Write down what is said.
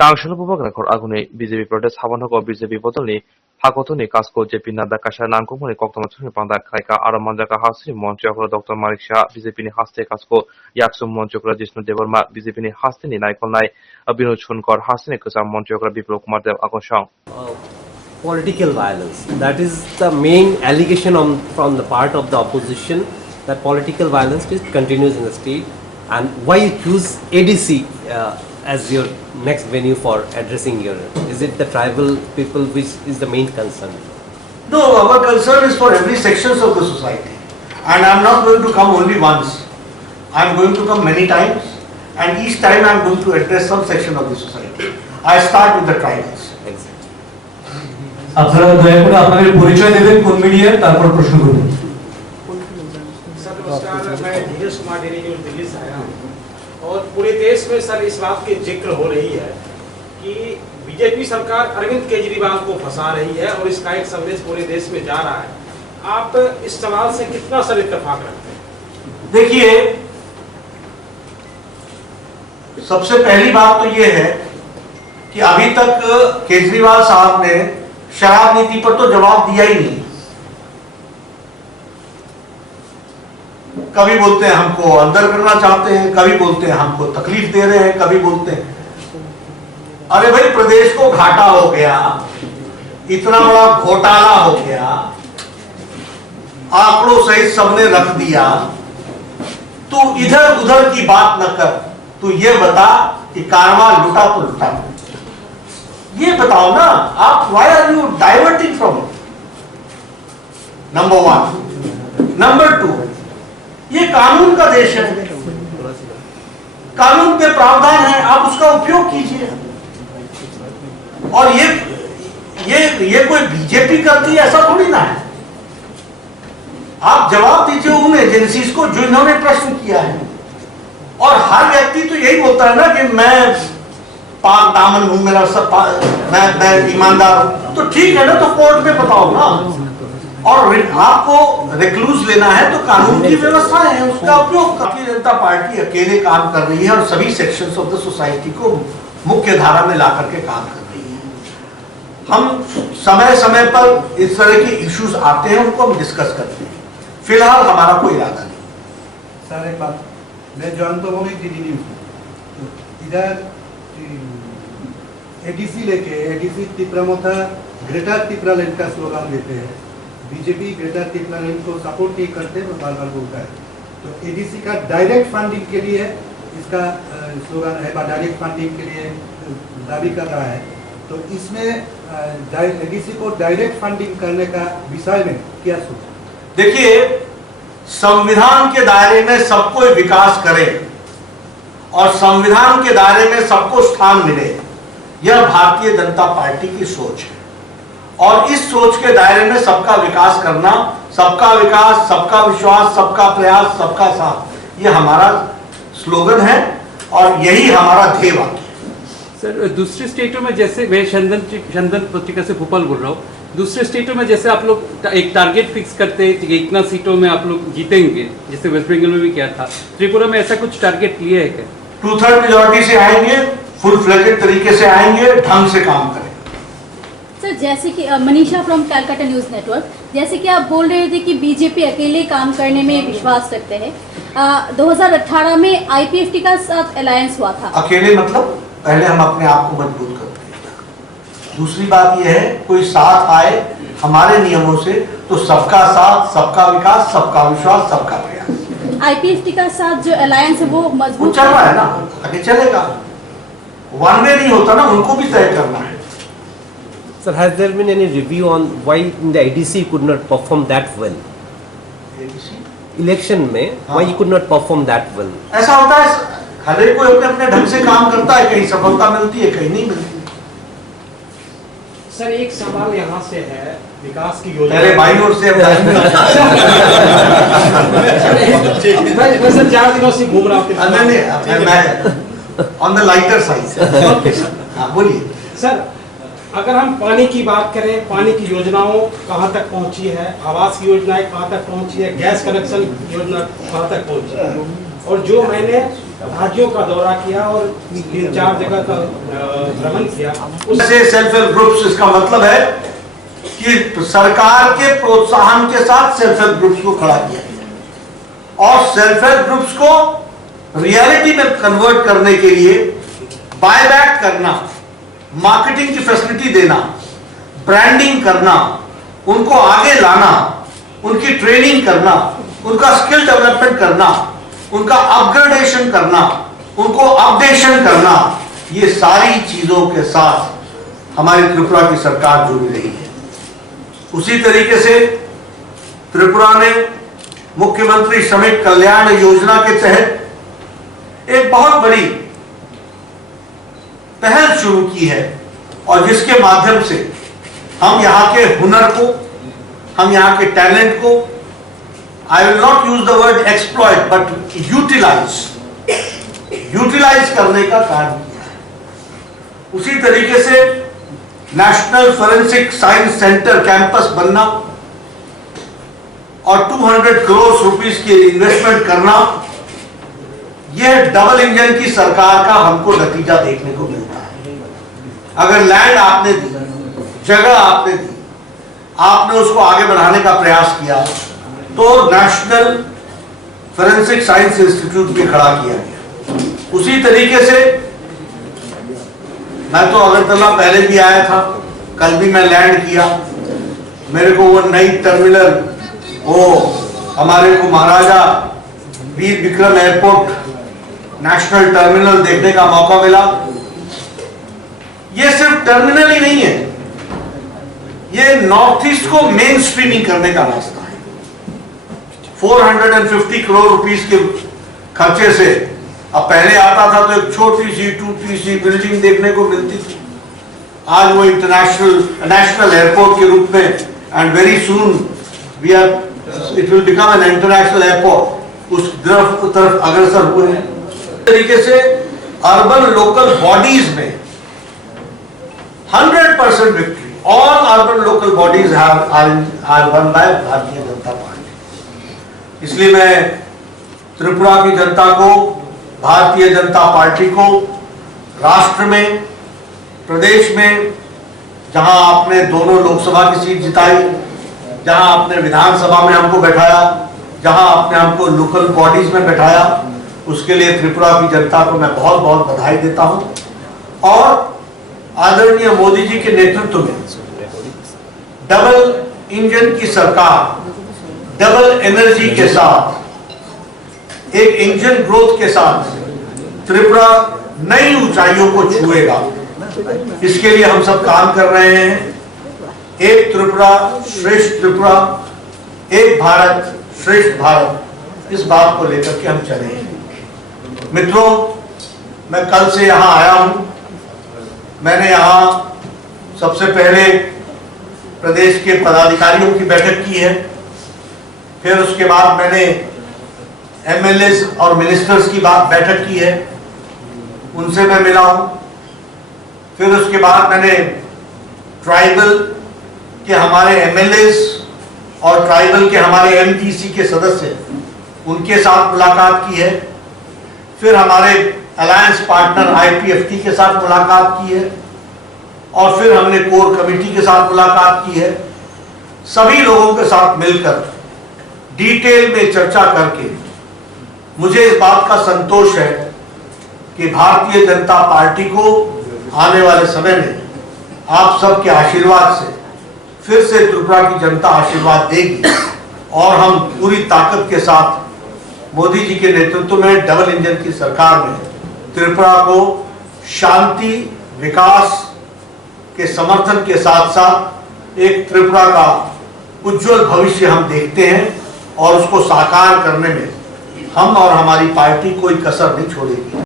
Tangshil bubak na khor aguni BJP protest haban hoko BJP botolni hakotoni kasko JP Nadda kasha nangkongmoni koktoma chuni pangda khaika aro manjaka hasri monchokra Dr. Manik Shah BJP ni haste kasko yaksum monchokra Jishnu Devarma BJP ni haste ni naikolnai Abhinod Shonkar haste ni kusam monchokra Biplop Kumar Dev akonsang political violence. That is the main allegation from the part of the opposition, that political violence continues in the state. And why you choose ADC as your next venue for addressing your, is it the tribal people which is the main concern? No, our concern is for every sections of the society. And I am not going to come only once. I am going to come many times, and each time I am going to address some section of the society. I start with the tribals. আপনারা দয়া করে আপনাদের পরিচয় দেবেন কোন মিডিয়ার তারপর প্রশ্ন করবেন सर नमस्कार मैं धीरज कुमार डेली न्यूज दिल्ली से आया हूँ और पूरे देश में सर इस बात की जिक्र हो रही है कि बीजेपी सरकार अरविंद केजरीवाल को फंसा रही है और इसका एक संदेश पूरे देश में जा रहा है। आप इस सवाल से कितना सर इत्तेफाक रखते हैं? देखिए, सबसे पहली बात तो ये है कि अभी तक केजरीवाल साहब ने शराब नीति पर तो जवाब दिया ही नहीं। कभी बोलते हैं हमको अंदर करना चाहते हैं, कभी बोलते हैं हमको तकलीफ दे रहे हैं, कभी बोलते हैं अरे भाई प्रदेश को घाटा हो गया, इतना बड़ा घोटाला हो गया, आंकड़ों सहित सबने रख दिया, तू इधर उधर की बात न कर, तू ये बता कि कारवा लुटा तो लुटा, ये बताओ ना आप, why are you diverting from it? Number one. Number two, ये कानून का देश है, कानून पे प्रावधान है, आप उसका उपयोग कीजिए। और ये कोई बीजेपी करती है ऐसा थोड़ी ना है। आप जवाब दीजिए उन एजेंसीज को जो इन्होंने प्रश्न किया है। और हर व्यक्ति तो यही बोलता है ना कि मैं पाक दामन हूं, मेरा सब मैं ईमानदार हूं, तो ठीक है ना, तो कोर्ट में बताओ ना। और आपको रिक्लूज लेना है तो कानून की व्यवस्था है, उसका उपयोग। भारतीय जनता पार्टी अकेले काम कर रही है और सभी सेक्शंस ऑफ द सोसाइटी को मुख्य धारा में ला करके काम कर रही है। हम समय समय पर इस तरह के इश्यूज आते हैं, उनको हम डिस्कस करते हैं। फिलहाल हमारा कोई इरादा नहीं। सर एक बात, मैं जॉन तो इधर एडीसी लेके एडीसी तिपरामोथा ग्रेटर तिपरालैंड का स्लोगन देते हैं। बीजेपी ग्रेटर तिपरालैंड को सपोर्ट नहीं करते, बार बार बोलता है। तो एडीसी का डायरेक्ट फंडिंग के लिए इसका स्लोगन है, डायरेक्ट फंडिंग के लिए दावी कर रहा है। तो इसमें एडीसी को डायरेक्ट फंडिंग करने का विषय में क्या सोचा? देखिए, संविधान के दायरे में सब कोई विकास करे और संविधान के दायरे में सबको स्थान मिले, यह भारतीय जनता पार्टी की सोच है। और इस सोच के दायरे में सबका विकास करना, सबका विकास, सबका विश्वास, सबका प्रयास, सबका साथ, यह हमारा स्लोगन है और यही हमारा ध्येय वाक्य है। सर दूसरे स्टेटों में जैसे, मैं चंदन पत्रिका से भोपाल बोल रहा हूँ, दूसरे स्टेटों में जैसे आप लोग एक टारगेट फिक्स करते हैं कि इतना सीटों में आप लोग जीतेंगे, जैसे वेस्ट बंगाल में भी किया था, त्रिपुरा में ऐसा कुछ टारगेट लिए है क्या? 2/3 मेजॉरिटी से आएंगे, फुल फ्लेजेड तरीके से आएंगे, ढंग से काम करें। सर जैसे कि Manisha from Calcutta news network, जैसे कि आप बोल रहे थे कि बीजेपी अकेले काम करने में विश्वास रखते हैं। 2018 में आईपीएफटी का साथ अलायंस हुआ था। अकेले मतलब पहले हम अपने आप को मजबूत करते हैं। दूसरी बात यह है, कोई साथ आए हमारे नियमों से तो सबका साथ, सबका विकास, सबका विश्वास, सबका प्रयास। आईपीएफटी का साथ जो अलायंस है वो मजबूत चल रहा है ना, आगे चलेगा। वन वे नहीं होता ना, उनको भी तय करना है। Sir, has there been any review on why in the ADC could not perform that well? Election में why you could not perform that well? ऐसा होता है, हर एक कोई अपने अपने ढंग से काम करता है, कहीं सफलता मिलती है, कहीं नहीं मिलती। सर एक सवाल यहाँ से है, विकास की योजना मेरे भाई और से मैं सर 4 दिनों से घूम रहा हूँ ऑन द लाइटर साइड। हाँ बोलिए सर। अगर हम पानी की बात करें, पानी की योजनाओं कहाँ तक पहुँची है, आवास की योजनाएं कहाँ तक पहुँची है, गैस कनेक्शन योजना कहाँ तक पहुँची है? और जो मैंने राज्यों का दौरा किया और 3-4 जगह का भ्रमण किया, उससे सेल्फ हेल्प ग्रुप्स, इसका मतलब है कि सरकार के प्रोत्साहन के साथ सेल्फ हेल्प ग्रुप्स को खड़ा किया गया और सेल्फ हेल्प ग्रुप्स को रियलिटी में कन्वर्ट करने के लिए बायबैक करना, मार्केटिंग की फैसिलिटी देना, ब्रांडिंग करना, उनको आगे लाना, उनकी ट्रेनिंग करना, उनका स्किल डेवलपमेंट करना, उनका अपग्रेडेशन करना, उनको अपडेशन करना, ये सारी चीजों के साथ हमारी त्रिपुरा की सरकार जुड़ी रही है। उसी तरीके से त्रिपुरा ने मुख्यमंत्री श्रमिक कल्याण योजना के तहत एक बहुत बड़ी पहल शुरू की है और जिसके माध्यम से हम यहाँ के हुनर को, हम यहाँ के टैलेंट को, I will not use the word exploit but utilize करने का कार्य किया है। उसी तरीके से national forensic science centre campus बनना और 200 करोड़ रुपीस की इन्वेस्टमेंट करना, यह डबल इंजन की सरकार का हमको नतीजा देखने को मिलता है। अगर लैंड आपने दी, जगह आपने दी, आपने उसको आगे बढ़ाने का प्रयास किया, तो नेशनल फोरेंसिक साइंस इंस्टीट्यूट भी खड़ा किया गया। उसी तरीके से मैं तो अगरतला पहले भी आया था, कल भी मैं लैंड किया, मेरे को वो नई टर्मिनल, वो हमारे को Maharaja Bir Vikram airport national terminal देखने का मौका मिला। ये सिर्फ टर्मिनल ही नहीं है, ये नॉर्थ ईस्ट को मेन स्ट्रीमिंग करने का रास्ता है। 450 करोड़ रुपीस के खर्चे से, अब पहले आता था तो एक छोटी सी टूटी सी बिल्डिंग देखने को मिलती थी, आज वो नेशनल एयरपोर्ट के रूप में, and very soon we are, it will become an international airport, उस तरफ अग्रसर हुए हैं। इस तरीके से अर्बन लोकल बॉडीज में 100% victory, all urban local bodies are run by Bharatiya Janata party. इसलिए मैं त्रिपुरा की जनता को, भारतीय जनता पार्टी को राष्ट्र में, प्रदेश में, जहां आपने दोनों लोकसभा की सीट जिताई, जहां आपने विधानसभा में हमको बैठाया, जहां आपने हमको लोकल बॉडीज में बैठाया, उसके लिए त्रिपुरा की जनता को मैं बहुत बहुत बधाई देता हूं। और आदरणीय मोदी जी के नेतृत्व में डबल इंजन की सरकार, डबल एनर्जी के साथ, एक इंजन ग्रोथ के साथ त्रिपुरा नई ऊंचाइयों को छुएगा। इसके लिए हम सब काम कर रहे हैं। एक त्रिपुरा श्रेष्ठ त्रिपुरा, एक भारत श्रेष्ठ भारत, इस बात को लेकर के हम चले हैं। मित्रों, मैं कल से यहां आया हूं। मैंने यहाँ सबसे पहले प्रदेश के पदाधिकारियों की बैठक की है, फिर उसके बाद मैंने एमएलए और मिनिस्टर्स की बैठक की है, उनसे मैं मिला हूँ। फिर उसके बाद मैंने ट्राइबल के हमारे एमएलए और ट्राइबल के हमारे एमटीसी के सदस्य, उनके साथ मुलाकात की है। फिर हमारे अलायंस पार्टनर आईपीएफटी के साथ मुलाकात की है और फिर हमने कोर कमेटी के साथ मुलाकात की है। सभी लोगों के साथ मिलकर डिटेल में चर्चा करके मुझे इस बात का संतोष है कि भारतीय जनता पार्टी को आने वाले समय में आप सबके आशीर्वाद से फिर से त्रिपुरा की जनता आशीर्वाद देगी और हम पूरी ताकत के साथ मोदी जी के नेतृत्व में डबल इंजन की सरकार में त्रिपुरा को शांति, विकास के समर्थन के साथ साथ एक त्रिपुरा का उज्जवल भविष्य हम देखते हैं और उसको साकार करने में हम और हमारी पार्टी कोई कसर नहीं छोड़ेगी।